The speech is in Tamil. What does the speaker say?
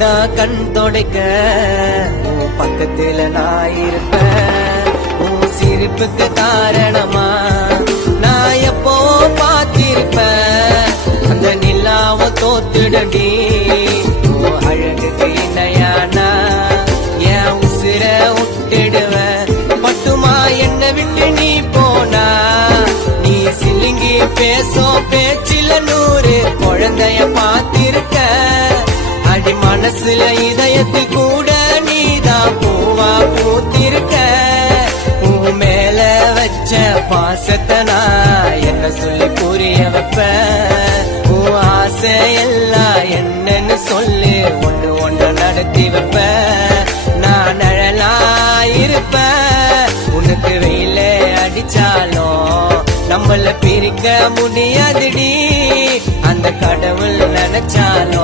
தான் கண் தொடைக்க உன் பக்கத்துல நான் இருப்பேன். உன் சிரிப்புக்கு காரணமா நான் எப்போ பார்த்திருப்பேன். அந்த நிலாவ தோத்துடடி உன் அழகுக்கு இணையானா என் உசிர விட்டுடுவேன். மட்டுமா என்ன விட்டு நீ போனா நீ சிலிங்கி பேசும் பேச்சில 100 குழந்தைய பார்த்திருக்க. அடி மனசுல இதயத்தில் கூட நீதான் பூவா பூத்திருக்க. உன் மேல வச்ச பாசத்தை நான் என்ன சொல்லி புரிய வைப்ப. உன் ஆசை எல்லாம் என்னன்னு சொல்லி ஒண்ணு நடத்தி வைப்ப. நான் நிழலா இருப்பேன். உனக்கு வெயில அடிச்சாலும் நம்மள பிரிக்க முடியாதுடி. அந்த கடவுள் நினைச்சாலும்